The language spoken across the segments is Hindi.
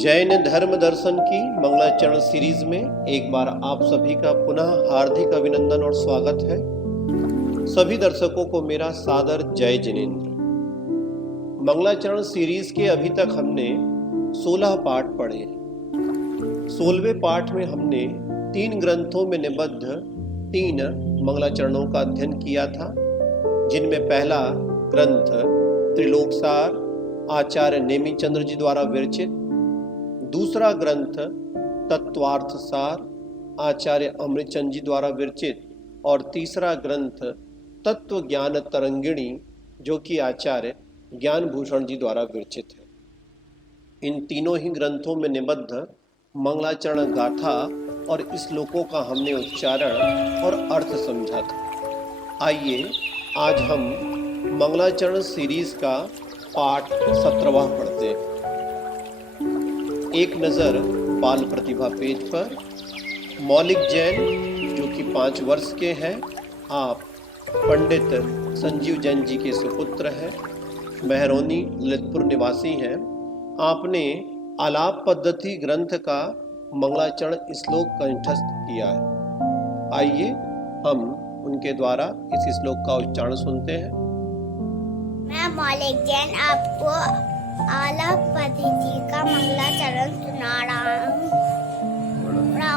जैन धर्म दर्शन की मंगलाचरण सीरीज में एक बार आप सभी का पुनः हार्दिक अभिनंदन और स्वागत है। सभी दर्शकों को मेरा सादर जय जिनेन्द्र। मंगलाचरण सीरीज के अभी तक हमने 16 पाठ पढ़े हैं। 16वें पाठ में हमने 3 ग्रंथों में निबद्ध 3 मंगलाचरणों का अध्ययन किया था, जिनमें पहला ग्रंथ त्रिलोकसार आचार्य नेमिचंद्र जी द्वारा विरचित, दूसरा ग्रंथ तत्वार्थ सार आचार्य अमृतचंद जी द्वारा विरचित और तीसरा ग्रंथ तत्व ज्ञान तरंगिणी जो कि आचार्य ज्ञान भूषण जी द्वारा विरचित है। इन तीनों ही ग्रंथों में निबद्ध मंगलाचरण गाथा और श्लोकों का हमने उच्चारण और अर्थ समझा था। आइए आज हम मंगलाचरण सीरीज का पाठ 17वां पढ़ते हैं। एक नज़र बाल प्रतिभा पेज पर। मौलिक जैन जो कि 5 वर्ष के हैं, आप पंडित संजीव जैन जी के सुपुत्र हैं, मेहरौनी ललितपुर निवासी हैं। आपने आलाप पद्धति ग्रंथ का मंगलाचरण श्लोक कंठस्थ किया है। आइए हम उनके द्वारा इस श्लोक का उच्चारण सुनते हैं। मैं मौलिक जैन आपको आलाप पद्धति का मंगलाचरण सुना रहा हूँ।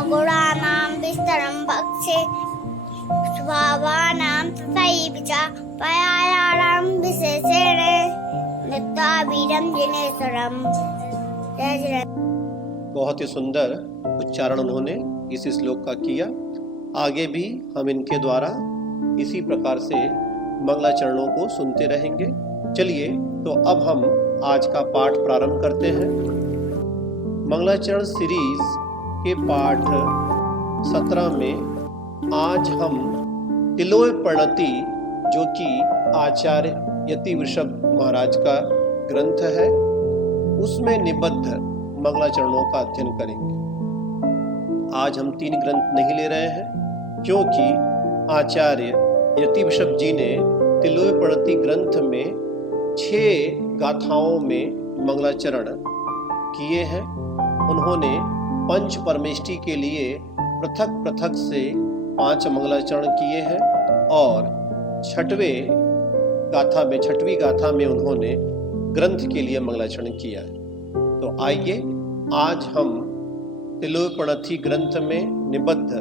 गुणानां विस्तरं भक्षे स्वभावानां तथैव पयायानां विशेषेण नित्याभिधं जिनेश्वरम्। बहुत ही सुंदर उच्चारण उन्होंने इस श्लोक का किया। आगे भी हम इनके द्वारा इसी प्रकार से मंगलाचरणों को सुनते रहेंगे। चलिए तो अब हम आज का पाठ प्रारंभ करते हैं। मंगलाचरण सीरीज के पाठ 17 में आज हम तिलोय प्रणति जो कि आचार्य यति वृषभ महाराज का ग्रंथ है, उसमें निबद्ध मंगलाचरणों का अध्ययन करेंगे। आज हम 3 ग्रंथ नहीं ले रहे हैं, क्योंकि आचार्य यति वृषभ जी ने तिलोय प्रणति ग्रंथ में 6 गाथाओं में मंगलाचरण किए हैं। उन्होंने पंच परमेष्टि के लिए पृथक पृथक से 5 मंगलाचरण किए हैं और 6वीं गाथा में उन्होंने ग्रंथ के लिए मंगलाचरण किया है। तो आइए आज हम तिलोय प्रणति ग्रंथ में निबद्ध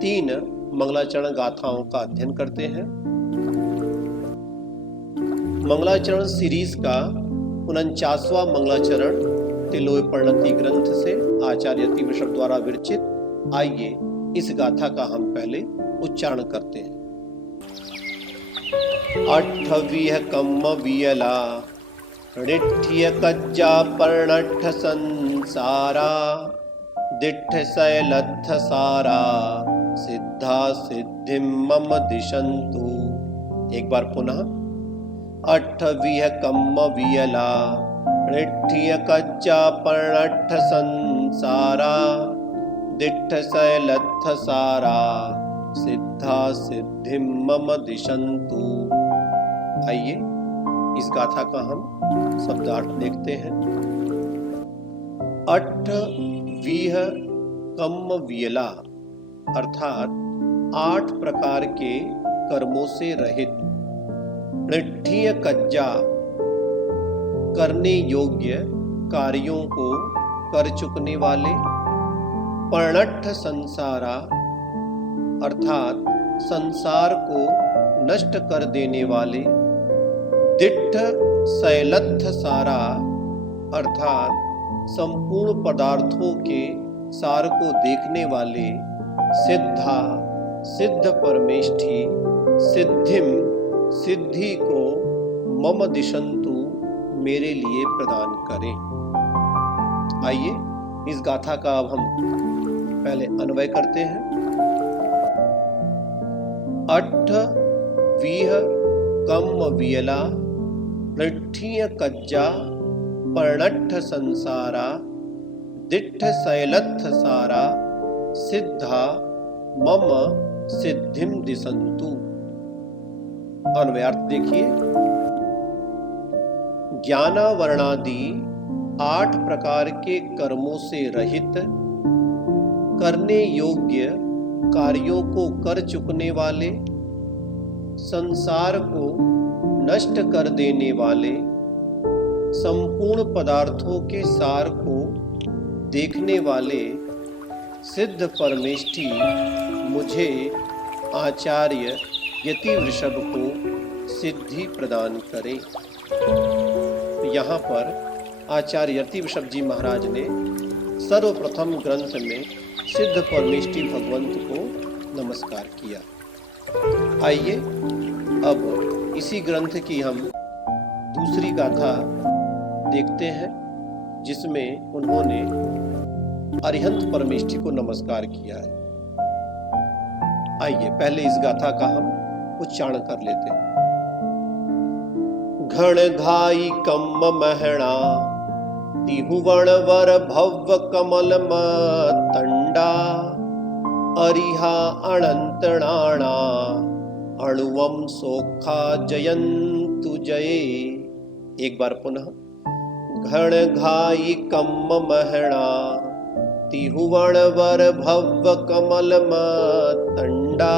3 मंगलाचरण गाथाओं का अध्ययन करते हैं। मंगलाचरण सीरीज का 49वां मंगलाचरण तिलोय प्रणति ग्रंथ से आचार्य यति वृषभ द्वारा विरचित। आइए इस गाथा का हम पहले उच्चारण करते हैं। अठवीह कम्म वियला ऋठ्य कज्जा पर्णठ संसारा दिट्ठ शैलत्थ सारा सिद्धा सिद्धिं मम दिशन्तु। एक बार पुनः। अठवीह कम्म वियला ऋठ्य कज्जा पर्णठ संसारा दिट्ठ शैलत्थ सारा सिद्धा सिद्धिं मम दिशन्तु। आइए इस गाथा का हम शब्दार्थ देखते हैं। अठवीह कम्म वियला अर्थात 8 प्रकार के कर्मों से रहित, ऋठ्य कज्जा करने योग्य कार्यों को कर चुकने वाले, पर्णठ संसारा अर्थात संसार को नष्ट कर देने वाले, दिट्ठ शैलत्थ सारा अर्थात संपूर्ण पदार्थों के सार को देखने वाले, सिद्धा सिद्ध परमेष्ठी सिद्धिम सिद्धि को मम दिशन्तु मेरे लिए प्रदान करें। आइए इस गाथा का अब हम पहले अन्वय करते हैं। अठवीह कम्म वियला ऋठ्य कज्जा पर्णठ संसारा दिट्ठ शैलत्थ सारा सिद्धा मम सिद्धिम दिशन्तु। अन्वयार्थ देखिए। ज्ञानावरणादि 8 प्रकार के कर्मों से रहित, करने योग्य कार्यों को कर चुकने वाले, संसार को नष्ट कर देने वाले, संपूर्ण पदार्थों के सार को देखने वाले सिद्ध परमेष्ठी मुझे आचार्य यतिवृषभ को सिद्धि प्रदान करें। यहाँ पर आचार्य यतिवृषभ जी महाराज ने सर्वप्रथम ग्रंथ में सिद्ध परमेष्ठी भगवंत को नमस्कार किया। आइए अब इसी ग्रंथ की हम दूसरी गाथा देखते हैं, जिसमें उन्होंने अरिहंत परमेष्ठी को नमस्कार किया है। आइए पहले इस गाथा का हम उच्चारण कर लेते हैं। घण घाई कम महणा, तिहुवण वर भव्य कमल तंडा, अरिहा अनंतणाणा, अणुवम सोखा जयंतु जये। एक बार पुनः। घण घाई कम महणा, तिहुवण वर भव्य कमल तंडा,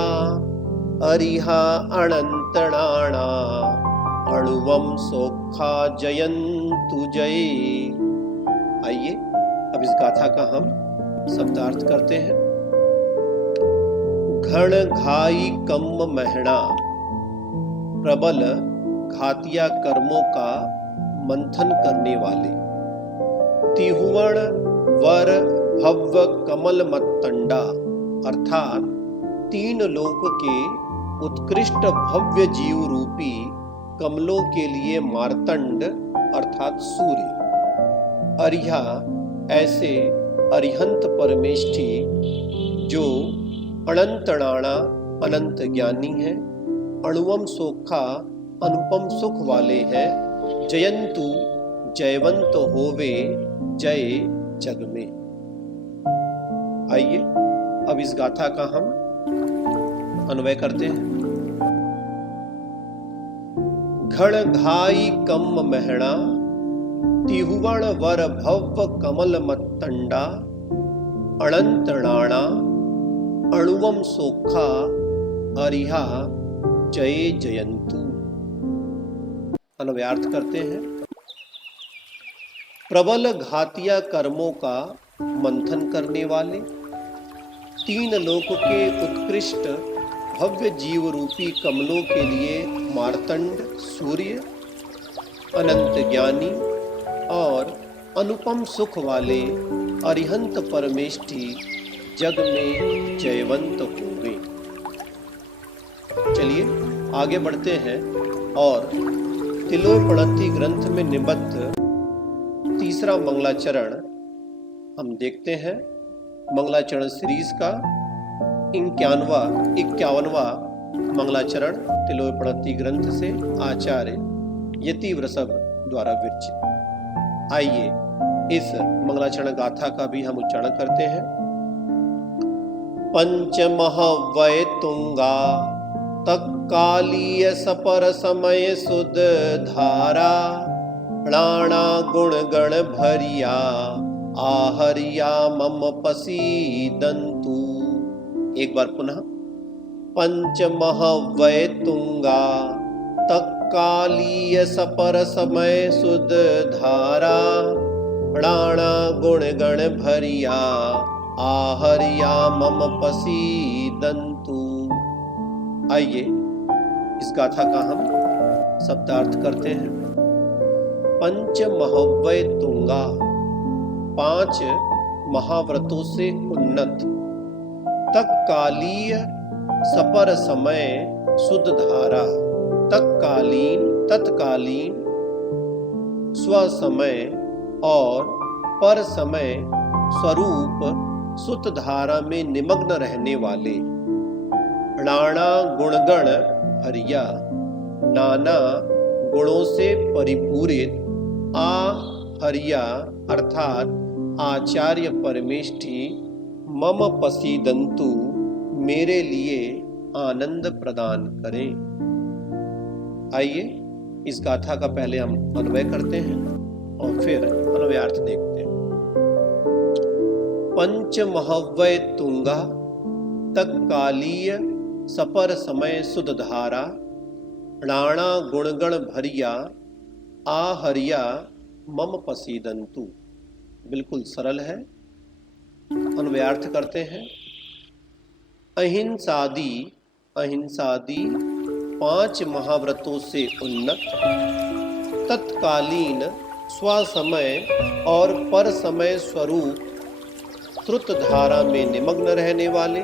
अरिहा अनंतणाणा, अणुवम सोखा जयंतु जये। आइए अब इस गाथा का हम शब्दार्थ करते हैं। घण घाई कम महणा, प्रबल घातिया कर्मों का मंथन करने वाले, तिहुवण वर भव्य कमल मत्तंडा, अर्थात 3 लोक के उत्कृष्ट भव्य जीव रूपी कमलों के लिए मार्तंड अर्थात सूर्य, अरिहा ऐसे अरिहंत परमेष्ठी जो अनंतणाणा अनंत ज्ञानी है, अणुवम सोखा अनुपम सुख वाले हैं, जयंतु जयवंत होवे जय जग में। आइए अब इस गाथा का हम अन्वय करते हैं। घण घाई कम महणा, तिहुवण वर भव्य कमल मत्तंडा, अनंतणाणा, अणुवम सोखा, अरिहा जय जयंतु। अन्वयार्थ करते हैं। प्रबल घातिया कर्मों का मंथन करने वाले, 3 लोक के उत्कृष्ट भव्य जीव रूपी कमलों के लिए मार्तंड सूर्य, अनंत ज्ञानी और अनुपम सुख वाले अरिहंत परमेष्ठी जग में जयवंत होवे। चलिए आगे बढ़ते हैं और तिलोपणति ग्रंथ में निबद्ध तीसरा मंगलाचरण हम देखते हैं। मंगलाचरण सीरीज का 51वां मंगलाचरण तिलोपणति ग्रंथ से आचार्य यतिवृषभ द्वारा विरचित। आइए इस मंगलाचरण गाथा का भी हम उच्चारण करते हैं। पंचमहवै तुंगा, तत्कालीय सपर समय सुध धारा, प्राणा गुण गण भरिया, आहरिया मम पसीदंतु। एक बार पुनः। पंचमहवै तुंगा, तत्कालीय सपर समय सुध धारा, प्राणा गुण गण भरिया, आहरिया मम पसीदंतु। आइए इस गाथा का हम शब्दार्थ करते हैं। पंचमहवै तुंगा, 5 महाव्रतों से उन्नत, तत्कालीय सपर समय सुध धारा, तत्कालीन स्वसमय और पर समय स्वरूप सुत धारा में निमग्न रहने वाले, नाना गुणगण भरिया, नाना गुणों से परिपूरित, आहरिया अर्थात आचार्य परमेष्ठी, मम पसीदंतु मेरे लिए आनंद प्रदान करें। आइए इस गाथा का पहले हम अन्वय करते हैं और फिर अन्वयार्थ देखते हैं। पंच महव्वय तुंगा तत्कालीय सपर समय सुध धारा राणा गुणगण भरिया आहरिया मम पसीदंतु। बिल्कुल सरल है। अन्वयार्थ करते हैं। अहिंसादि 5 महाव्रतों से उन्नत तत्कालीन स्वसमय और पर समय स्वरूप श्रुत धारा में निमग्न रहने वाले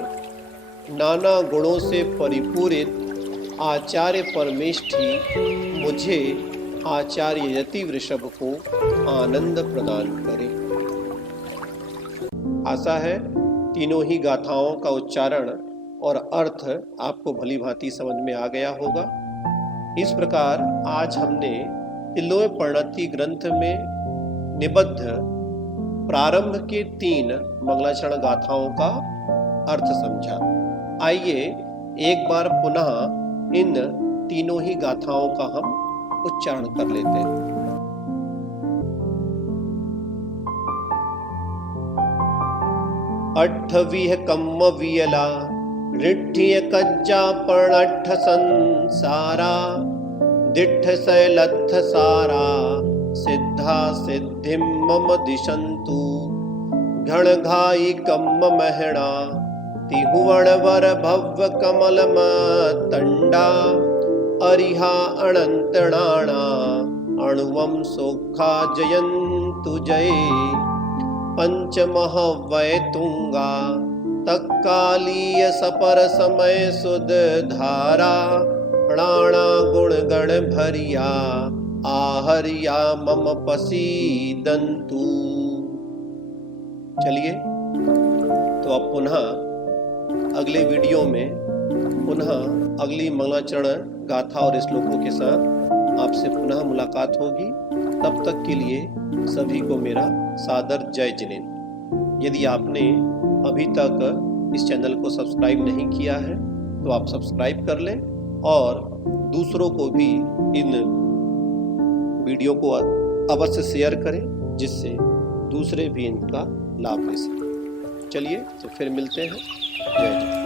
नाना गुणों से परिपूरित आचार्य परमेष्ठी मुझे आचार्य यति वृषभ को आनंद प्रदान करे। आशा है तीनों ही गाथाओं का उच्चारण और अर्थ आपको भली भांति समझ में आ गया होगा। इस प्रकार आज हमने तिलोय परिणति ग्रंथ में निबद्ध प्रारंभ के 3 मंगलाचरण गाथाओं का अर्थ समझा। आइए एक बार पुनः इन तीनों ही गाथाओं का हम उच्चारण कर लेते हैं। अट्ठवीह कम्म वियला रिठ्ठिय कज्जा पर्णट्ठ संसारा दिट्ठ सैलत्थ सारा सिद्धा सिद्धिम मम दिशंतु घण घाई कम्म महणा तिहुवण वर भव्य कमल तंडा अरिहा अनंतणाणा अणुवम सोखा जयंतु जय पंच महव्वय तुंगा तत्कालीय सपर समय सुध धारा राणा गुण गण भरिया आहरिया मम पसीदंतु। चलिए तो अब पुनः अगले वीडियो में पुनः अगली मंगलाचरण गाथा और श्लोकों के साथ आपसे पुनः मुलाकात होगी। तब तक के लिए सभी को मेरा सादर जय जिनेंद्र। यदि आपने अभी तक इस चैनल को सब्सक्राइब नहीं किया है तो आप सब्सक्राइब कर लें और दूसरों को भी इन वीडियो को अवश्य शेयर करें, जिससे दूसरे भी इनका लाभ ले सकें। चलिए तो फिर मिलते हैं। जय हिंद।